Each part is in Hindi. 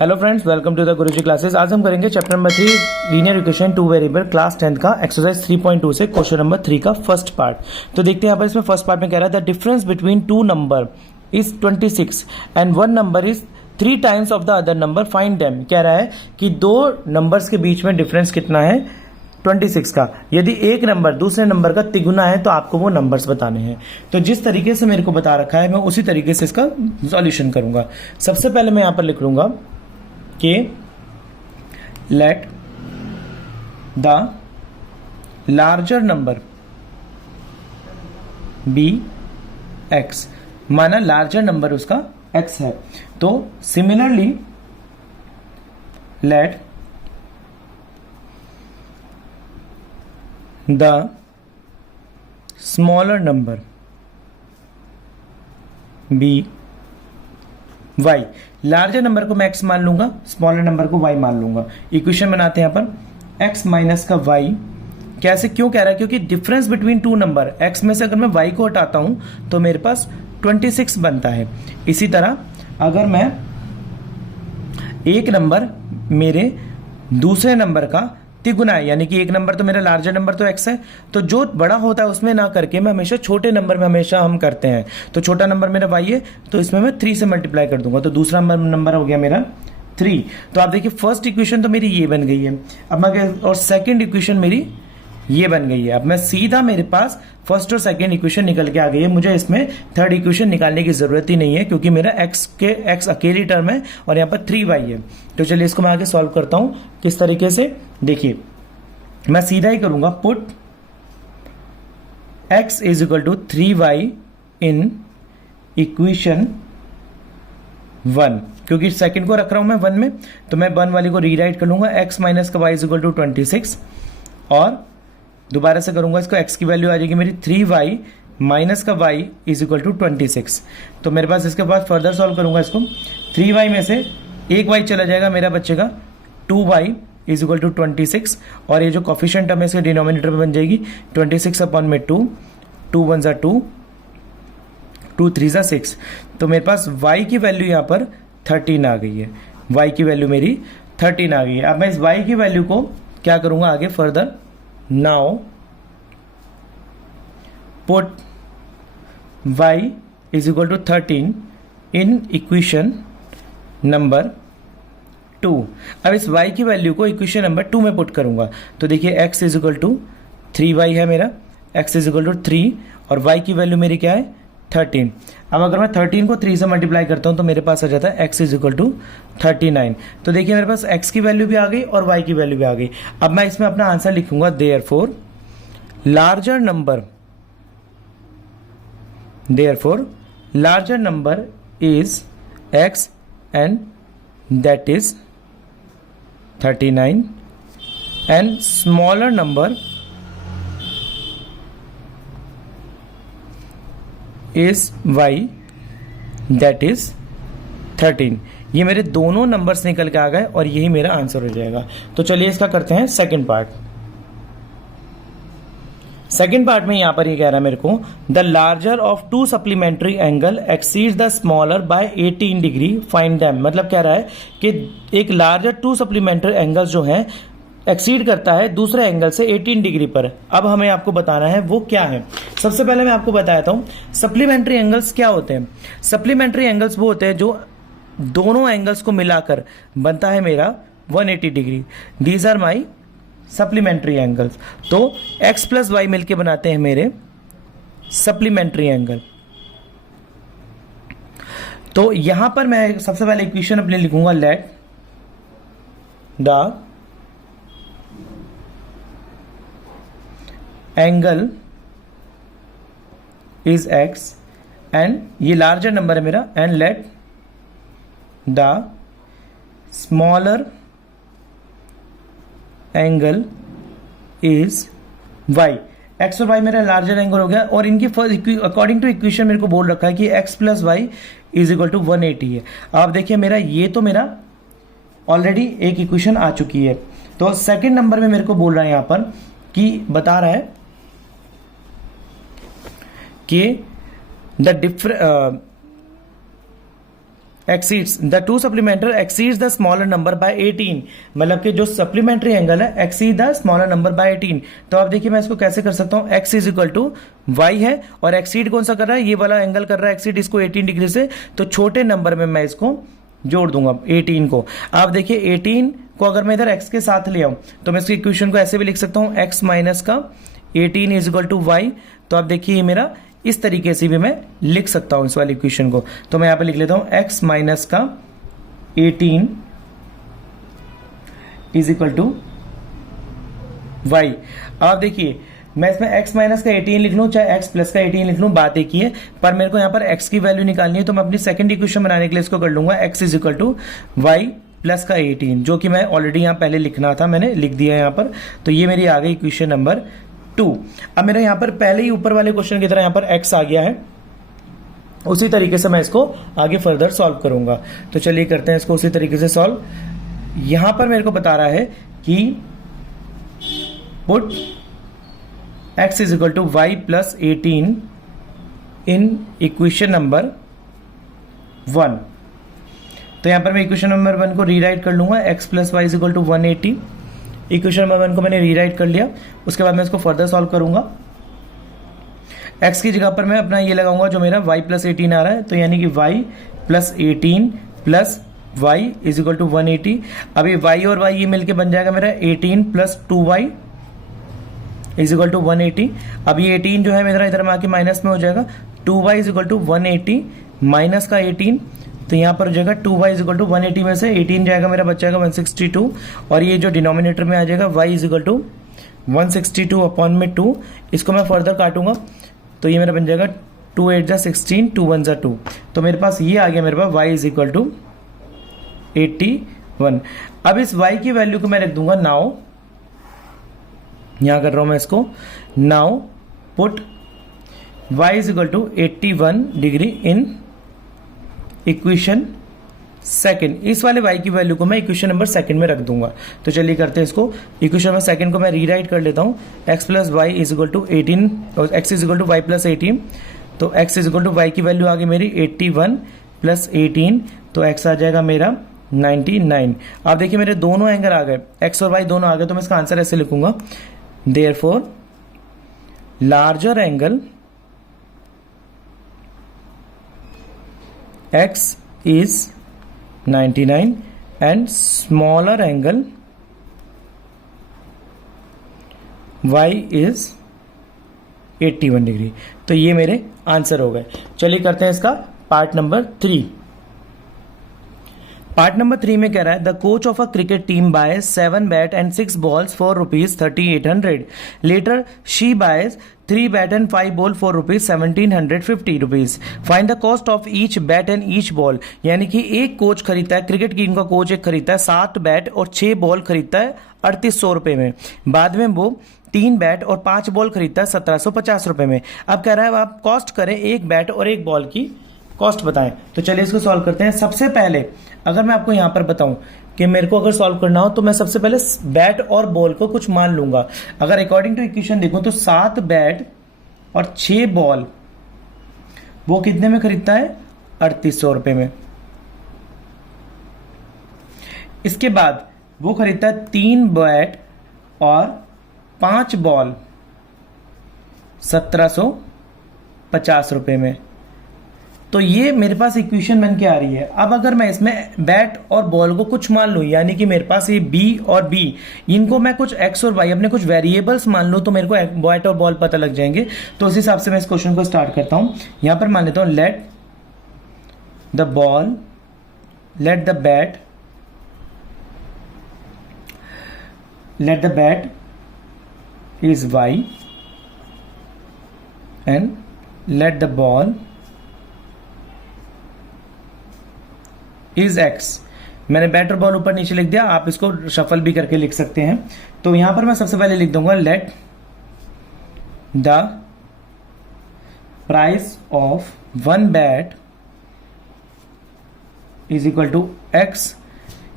Hello friends, welcome to the Guruji classes. आज हम करेंगे chapter number 3 linear equation two variable class 10th का एक्सरसाइज 3.2 से क्वेश्चन नंबर 3 का फर्स्ट पार्ट। तो देखते हैं यहाँ पर इसमें फर्स्ट पार्ट में कह रहा है the difference between two number is 26 and one number is 3 times of the other number, find them. कह रहा है कि दो नंबर्स के बीच में डिफरेंस कितना है 26 का। यदि एक नंबर दूसरे नंबर का तिगुना है तो आपको वो नंबर्स बताने हैं। तो जिस तरीके से मेरे को बता रखा है मैं उसी तरीके से इसका सॉल्यूशन करूंगा। सबसे पहले मैं यहाँ पर लिख लूंगा कि let the larger number be x, माना लार्जर नंबर उसका एक्स है। तो similarly let the smaller number be y. Larger number को मैं एक्स मान लूंगा, स्मॉलर नंबर को वाई मान लूंगा। इक्वेशन बनाते हैं यहां पर एक्स माइनस का वाई। कैसे, क्यों कह रहा है? क्योंकि difference between two number, x में से अगर मैं वाई को हटाता हूं तो मेरे पास 26 बनता है। इसी तरह अगर मैं एक नंबर मेरे दूसरे नंबर का तिगुना है, यानी कि एक नंबर तो मेरा लार्जर नंबर तो एक्स है, तो जो बड़ा होता है उसमें ना करके मैं हमेशा छोटे नंबर में हमेशा हम करते हैं। तो छोटा नंबर मेरा वाई है तो इसमें मैं 3 से मल्टीप्लाई कर दूंगा, तो दूसरा नंबर हो गया मेरा 3। तो आप देखिए फर्स्ट इक्वेशन तो मेरी ये बन गई है। अब मैं, और सेकेंड इक्वेशन मेरी ये बन गई है। अब मैं सीधा, मेरे पास फर्स्ट और सेकेंड इक्वेशन निकल के आ गई है। मुझे इसमें थर्ड इक्वेशन निकालने की जरूरत ही नहीं है क्योंकि मेरा एक्स अकेली टर्म है और यहाँ पर 3y है। तो चलिए इसको मैं आगे सॉल्व करता हूं किस तरीके से। देखिए मैं सीधा ही करूंगा, put x is equal to 3y in equation 1, क्योंकि सेकंड को रख रहा हूं मैं 1 में, तो मैं 1 वाली को रीराइट कर लूंगा। x माइनस का y इज इक्वल टू 26 और दोबारा से करूंगा इसको, x की वैल्यू आ जाएगी मेरी 3y माइनस का y इज इक्वल टू 26। तो मेरे पास इसके बाद फर्दर सॉल्व करूंगा इसको। 3y में से एक y चला जाएगा, मेरा बचेगा 2y इज इक्वल टू 26, और ये जो कोफिशिएंट टर्म है इसके डिनोमिनेटर में बन जाएगी 26 अपॉन में 2, 2 1 जा 2, 2 3 जा 6। तो मेरे पास y की वैल्यू यहाँ पर 13 आ गई है। y की वैल्यू मेरी 13 आ गई है। अब मैं इस y की वैल्यू को क्या करूंगा आगे further, now put y is equal to 13 in equation number 2। अब इस y की वैल्यू को इक्वेशन नंबर 2 में पुट करूंगा। तो देखिए x is equal to 3y है मेरा, x इज इक्वल टू 3 और y की वैल्यू मेरी क्या है 13। अब अगर मैं 13 को 3 से मल्टीप्लाई करता हूं तो मेरे पास आ जाता है x इज इक्वल टू 39। तो देखिए मेरे पास x की वैल्यू भी आ गई और y की वैल्यू भी आ गई। अब मैं इसमें अपना आंसर लिखूंगा, therefore larger number is x and that is 39 and smaller number is y that is 13। ये मेरे दोनों नंबर्स निकल के आ गए और यही मेरा आंसर हो जाएगा। तो चलिए इसका करते हैं सेकंड पार्ट। सेकेंड पार्ट में यहां पर ये कह रहा है मेरे को, the larger of to supplementary angle exceed the smaller by 18 degree, find them. मतलब कह रहा है कि एक लार्जर टू सप्लीमेंट्री एंगल्स जो है एक्सीड करता है दूसरे एंगल से 18 डिग्री पर। अब हमें आपको बताना है वो क्या है। सबसे पहले मैं आपको बताता हूं सप्लीमेंट्री एंगल्स क्या होते हैं। सप्लीमेंट्री एंगल्स वो होते हैं जो दोनों एंगल्स को मिलाकर बनता है मेरा 180 degree. These are my supplementary angles. तो x प्लस वाई मिलके बनाते हैं मेरे सप्लीमेंट्री एंगल। तो यहां पर मैं सबसे पहले इक्वेशन अपने लिखूंगा, let the angle is x and ये लार्जर नंबर है मेरा, and let the smaller angle is y। x और y मेरा लार्जर एंगल हो गया और इनकी अकॉर्डिंग टू इक्वेशन मेरे को बोल रखा है कि x plus y is equal to 180 है। अब देखिए मेरा ये तो मेरा ऑलरेडी एक इक्वेशन आ चुकी है। तो सेकंड नंबर में मेरे को बोल रहा है यहां पर कि बता रहा है कि the exceeds the two supplementary exceeds the smaller number by 18, मतलब कि जो सप्लीमेंट्री एंगल है exceed the smaller number by 18। तो आप देखिए मैं इसको कैसे कर सकता हूं, x is equal to y है और एक्सीड कौन सा कर रहा है, ये वाला एंगल कर रहा है एक्सीड इसको 18 डिग्री से, तो छोटे नंबर में मैं इसको जोड़ दूंगा 18 को। आप देखिए 18 को अगर मैं इधर x के साथ ले आऊं तो मैं इसकी इक्वेशन को ऐसे भी लिख सकता हूं, x माइनस का 18 इज इक्वल टू वाई। तो आप देखिए ये मेरा इस तरीके से भी मैं लिख सकता हूं इस वाली इक्वेशन को। तो मैं यहां पे लिख लेता हूं x माइनस का 18 इज इक्वल टू वाई। आप देखिए मैं इसमें x माइनस का 18 लिख लूं चाहे x प्लस का 18 लिख लूं, बात एक ही है, पर मेरे को यहां पर x की वैल्यू निकालनी है। तो मैं अपनी सेकंड इक्वेशन बनाने के लिए इसको कर लूंगा x is equal to y plus का 18, जो कि मैं ऑलरेडी यहां पहले लिखना था, मैंने लिख दिया यहां पर। तो ये मेरी आ गई इक्वेशन नंबर 2। अब मेरा यहां पर पहले ही ऊपर वाले क्वेश्चन की तरह यहां पर x आ गया है, उसी तरीके से मैं इसको आगे फर्दर सॉल्व करूंगा। तो चलिए करते हैं इसको उसी तरीके से सॉल्व। यहां पर मेरे को बता रहा है कि put x is equal to y plus 18 in equation number 1। तो यहां पर मैं इक्वेशन नंबर 1 को रीराइट कर लूंगा, x plus y is equal to 180। Equation number 1 को मैंने रीराइट कर लिया, उसके बाद मैं इसको फर्दर सॉल्व करूंगा। x की जगह पर मैं अपना ये लगाऊंगा जो मेरा y प्लस 18 आ रहा है, तो यानी कि y plus 18 plus y is equal to 180। अब ये y और y ये मिलके बन जाएगा मेरा 18 plus 2y is equal to 180। अब ये 18 जो है मेरा इधर में आके माइनस में हो जाएगा, 2y is equal to 180 minus का 18, तो यहाँ पर हो जाएगा 2y इज इक्वल टू 180 में से 18 जाएगा मेरा, बच जाएगा 162, और ये जो डिनोमिनेटर में आ जाएगा y is equal to 162 upon में 2। इसको मैं फर्दर काटूंगा तो ये मेरा बन जाएगा 2 8 जा 16, 2 1 जा 2। तो मेरे पास ये आ गया मेरे पास y इज इक्वल टू 81। अब इस y की वैल्यू को मैं रख दूंगा नाउ, यहां कर रहा हूं मैं इसको, now put y is equal to 81 degree in equation second. इस वाले y की वैल्यू को मैं इक्वेशन नंबर सेकंड में रख दूंगा। तो चलिए करते हैं इसको, इक्वेशन नंबर सेकंड को मैं रीराइट कर लेता हूं, x plus y is equal to 18 और x is equal to y plus 18। तो x is equal to y की वैल्यू आ गई मेरी 81 प्लस 18, तो x आ जाएगा मेरा 99। आप देखिए मेरे दोनों एंगल आ गए, x और y दोनों आ गए, तो मैं इसका आंसर ऐसे लिखूंगा, therefore larger angle x is 99 and smaller angle y is 81 degree. तो ये मेरे आंसर हो गए। चलिए करते हैं इसका पार्ट नंबर 3। पार्ट नंबर 3 में कह रहा है the coach of a cricket team buys 7 bat and 6 balls for ₹3800। Later she buys 3 bat and 5 ball for ₹1750। Find the cost of each bat and each ball. यानी कि एक कोच खरीदता है, क्रिकेट टीम का कोच एक खरीदता है 7 बैट और 6 बॉल खरीदता है 3800 रुपए में। बाद में वो 3 बैट और 5 बॉल खरीदता है 1750 रुपए में। अब कह रहा है आप कॉस्ट करें एक बैट और एक बॉल की कॉस्ट बताएं। तो चलिए इसको सॉल्व करते हैं। सबसे पहले अगर मैं आपको यहां पर बताऊं कि मेरे को अगर सॉल्व करना हो तो मैं सबसे पहले बैट और बॉल को कुछ मान लूंगा। अगर अकॉर्डिंग टू इक्वेशन देखो तो 7 बैट और 6 बॉल वो कितने में खरीदता है, 3800 रुपए में। इसके बाद वो खरीदता है 3 बैट और 5 बॉल 1750 रुपए में। तो ये मेरे पास इक्वेशन बन के आ रही है। अब अगर मैं इसमें बैट और बॉल को कुछ मान लूं, यानी कि मेरे पास ये बी और बी, इनको मैं कुछ एक्स और वाई अपने कुछ वेरिएबल्स मान लूं, तो मेरे को बैट और बॉल पता लग जाएंगे। तो उस हिसाब से मैं इस क्वेश्चन को स्टार्ट करता हूं। यहां पर मान लेता हूं let the ball, let the bat, let the bat is y and let the ball is x. मैंने बैट और बॉल ऊपर नीचे लिख दिया, आप इसको शफल भी करके लिख सकते हैं। तो यहां पर मैं सबसे पहले लिख दूंगा let the price of 1 bat is equal to x.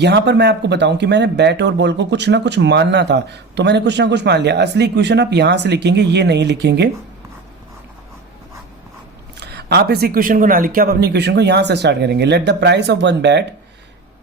यहां पर मैं आपको बताऊं कि मैंने बैट और बॉल को कुछ ना कुछ मानना था, तो मैंने कुछ ना कुछ मान लिया। असली इक्वेशन आप यहां से लिखेंगे, ये नहीं लिखेंगे। आप इस इक्वेशन को ना लिख के आप अपनी इक्वेशन को यहां से स्टार्ट करेंगे। Late the price of one bat,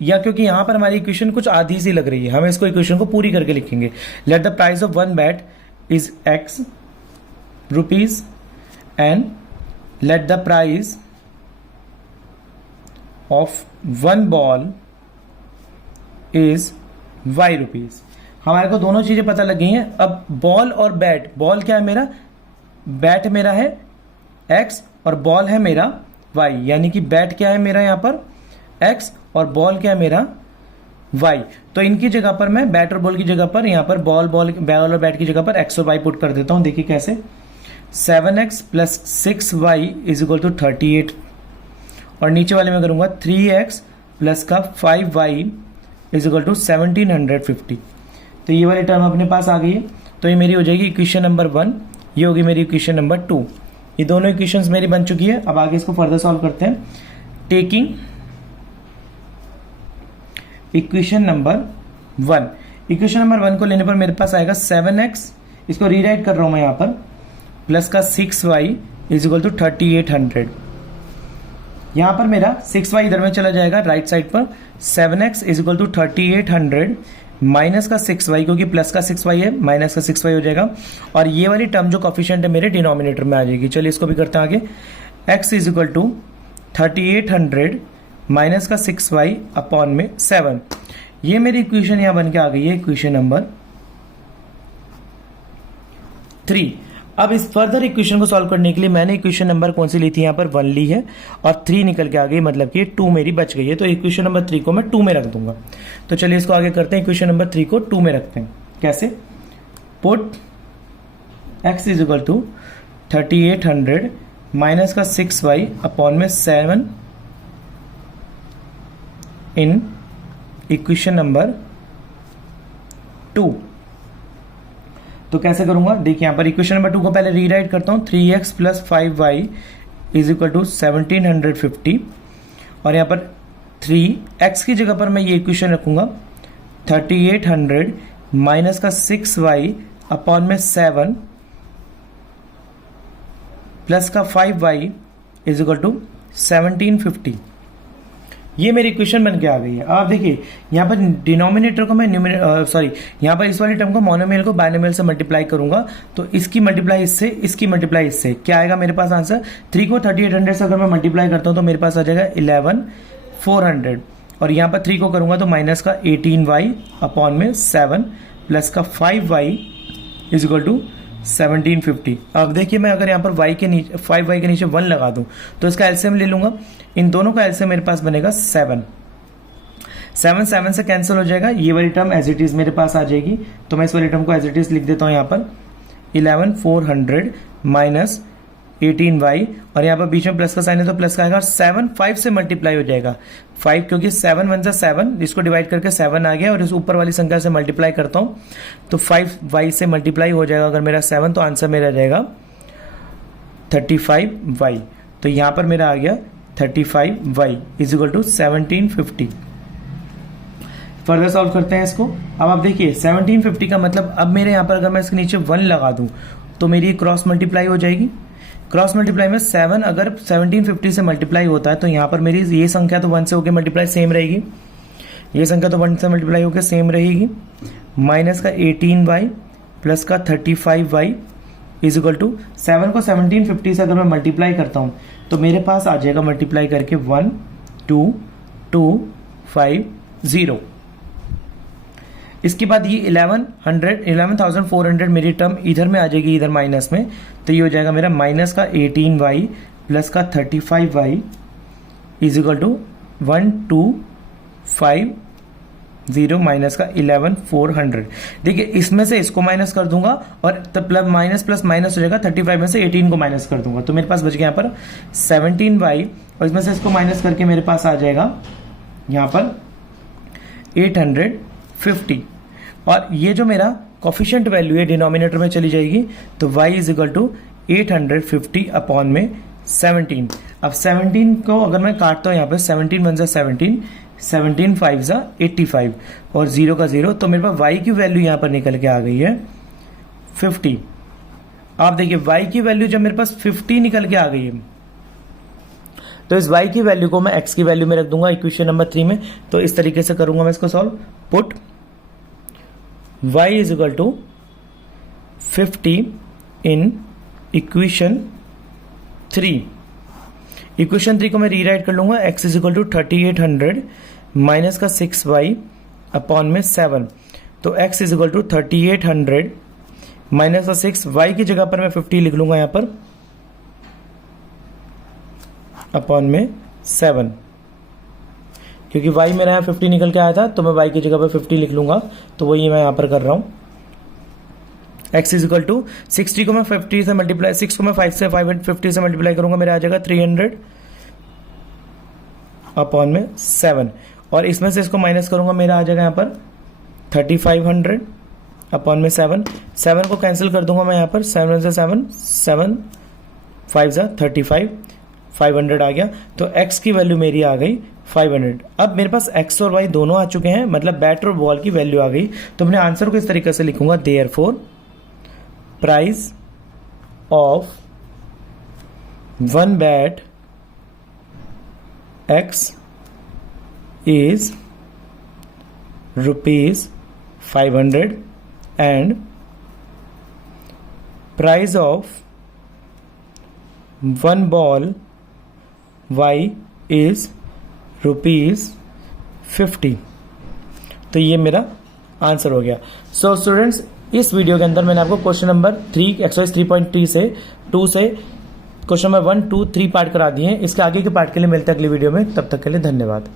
या क्योंकि यहां पर हमारी इक्वेशन कुछ आधी सी लग रही है, हम इसको इक्वेशन को पूरी करके लिखेंगे। Let the price of one bat is x rupees and let the price of one ball is y rupees. हमारे को दोनों चीजें पता लग गई हैं। अब बॉल और बैट, बॉल क्या है मेरा, बैट मेरा है x और बॉल है मेरा y, यानी कि बैट क्या है मेरा यहाँ पर x और बॉल क्या है मेरा y। तो इनकी जगह पर मैं बैट और बॉल की जगह पर यहाँ पर बॉल और बैट की जगह पर x और y पुट कर देता हूँ। देखिए कैसे, 7x plus 6y is equal to 38 और नीचे वाले में करूंगा 3x प्लस का 5y इज इक्वल टू 1750। तो ये वाली टर्म अपने पास आ गई है। तो ये मेरी हो जाएगी इक्वेशन नंबर 1, ये होगी मेरी इक्वेशन नंबर 2। ये दोनों इक्वेशंस मेरी बन चुकी है। अब आगे इसको फर्दर सॉल्व करते हैं। Taking equation number 1, equation number 1 को लेने पर मेरे पास आएगा 7x, इसको रीराइट कर रहा हूं मैं यहां पर, प्लस का 6y इज इक्वल टू 3800। यहां पर मेरा 6y इधर में चला जाएगा राइट साइड पर, 7x is equal to 3800 minus का 6y, क्योंकि प्लस का 6y है माइनस का 6y हो जाएगा, और ये वाली टर्म जो कोफिशिएंट है मेरे डिनोमिनेटर में आ जाएगी। चलिए इसको भी करते हैं आगे। x is equal to 3800 minus का 6y अपॉन में 7। ये मेरी इक्वेशन यहां बन के आ गई है, इक्वेशन नंबर 3। अब इस फर्दर इक्वेशन को सॉल्व करने के लिए मैंने इक्वेशन नंबर कौन सी ली थी, यहाँ पर 1 ली है और 3 निकल के आ गई, मतलब कि 2 मेरी बच गई है। तो इक्वेशन नंबर 3 को मैं 2 में रख दूंगा। तो चलिए इसको आगे करते हैं। इक्वेशन नंबर 3 को 2 में रखते हैं। कैसे, put x is equal to 3800 minus का 6y अपॉन में 7 इन इक्वेशन नंबर 2। तो कैसे करूंगा, देखिए यहां पर इक्वेशन नंबर 2 को पहले रीराइट करता हूं। 3x plus 5y is equal to 1750 और यहां पर 3x की जगह पर मैं ये इक्वेशन रखूंगा 3800 माइनस का 6y अपॉन में 7 प्लस का 5y इज इक्वल टू 1750। ये मेरी इक्वेशन बन के आ गई है। आप देखिए यहाँ पर डिनोमिनेटर को मैं यहाँ पर इस वाली टर्म को मोनोमियल को बाइनोमियल से मल्टीप्लाई करूंगा, तो इसकी मल्टीप्लाई इससे, इसकी मल्टीप्लाई इससे, क्या आएगा मेरे पास आंसर। 3 को 3800 से अगर मैं मल्टीप्लाई करता हूँ तो मेरे पास आ जाएगा 11400 और यहाँ पर 3 को करूंगा तो माइनस का 18y अपॉन में 7 प्लस का 5y इज इक्वल टू 1750। अब देखिए मैं अगर यहाँ पर y के नीचे 5y के नीचे 1 लगा दूं तो इसका एलसीएम ले लूंगा। इन दोनों का एलसीएम मेरे पास बनेगा 7 से कैंसिल हो जाएगा। ये वाली टर्म एज इट इज मेरे पास आ जाएगी, तो मैं इस वाली टर्म को एज इट इज लिख देता हूँ यहाँ पर 11400 माइनस 18y और यहाँ पर बीच में प्लस का साइन है तो प्लस का आएगा और 7 5 से मल्टीप्लाई हो जाएगा 5, क्योंकि 7 1 से 7, इसको डिवाइड करके 7 आ गया और इस ऊपर वाली संख्या से मल्टीप्लाई करता हूँ तो 5y से मल्टीप्लाई हो जाएगा अगर मेरा 7, तो आंसर मेरा जाएगा 35y। तो यहाँ पर मेरा आ गया 35y is equal to 1750। Further solve करते हैं इसको। अब आप देखिए 1750 का मतलब अब मेरे यहाँ पर अगर मैं इसके नीचे 1 लगा दूं तो मेरी क्रॉस मल्टीप्लाई हो जाएगी। क्रॉस मल्टीप्लाई में 7 अगर 1750 से मल्टीप्लाई होता है तो यहाँ पर मेरी ये संख्या तो 1 से होकर मल्टीप्लाई सेम रहेगी, ये संख्या तो 1 से मल्टीप्लाई होकर सेम रहेगी। माइनस का 18y प्लस का 35y इज इक्वल टू 7 को 1750 से अगर मैं मल्टीप्लाई करता हूँ तो मेरे पास आ जाएगा मल्टीप्लाई करके 12250। इसके बाद ये 11,400 मेरी टर्म इधर में आ जाएगी, इधर माइनस में, तो ये हो जाएगा मेरा माइनस का 18y प्लस का 35y is equal to 1250 minus का 11,400। देखिए इसमें से इसको माइनस कर दूंगा और तब माइनस प्लस माइनस हो जाएगा, 35 में से 18 को माइनस कर दूंगा तो मेरे पास बच गया यहाँ पर 17y और इसमें से इसको माइनस करके मेरे पास आ जाएगा यहाँ पर 850 और ये जो मेरा कोफिशिएंट वैल्यू है डिनोमिनेटर में चली जाएगी तो y is equal to 850 upon में 17। अब 17 को अगर मैं काटता हूँ यहाँ पे 17 1 जा 17, 17 5 जा 85 और 0 का 0, तो मेरे पास y की वैल्यू यहाँ पर निकल के आ गई है 50। आप देखिए y की वैल्यू जब मेरे पास 50 निकल के आ गई है तो इस y की वैल्यू को मैं x की वैल्यू में रख दूंगा इक्वेशन नंबर 3 में। तो इस तरीके से करूंगा मैं इसको solve. Put y is equal to 50 in equation 3। Equation 3 को मैं रीराइट कर लूंगा। x is equal to 3800 minus का 6y अपॉन में 7। तो x is equal to 3800 minus का 6, y की जगह पर मैं 50 लिख लूंगा यहां पर अपॉन में 7, क्योंकि y मेरा यहाँ 50 निकल के आया था तो मैं y की जगह पर 50 लिख लूंगा। तो वही मैं यहां पर कर रहा हूं। x इज इक्वल टू 60 को मैं 50 से मल्टीप्लाई, 6 को मैं 5 से 550 से मल्टीप्लाई करूंगा, मेरा आ जाएगा 300 अपॉन में 7। और इसमें से इसको माइनस करूंगा, मेरा आ जाएगा यहाँ पर 3500 अपॉन में 7। 7 को कैंसिल कर दूंगा मैं यहाँ पर, 7 से 7, 7 5 जा 35, 500 आ गया। तो x की वैल्यू मेरी आ गई 500। अब मेरे पास x और y दोनों आ चुके हैं, मतलब बैट और बॉल की वैल्यू आ गई। तो अपने आंसर को इस तरीके से लिखूंगा, therefore price of one bat x is ₹500 and price of one ball y is ₹50। तो ये मेरा आंसर हो गया। सो स्टूडेंट्स, इस वीडियो के अंदर मैंने आपको क्वेश्चन नंबर 3 एक्सरसाइज 3.2 से क्वेश्चन नंबर 1, 2, 3 पार्ट करा दिए हैं। इसके आगे के पार्ट के लिए मिलते हैं अगली वीडियो में। तब तक के लिए धन्यवाद।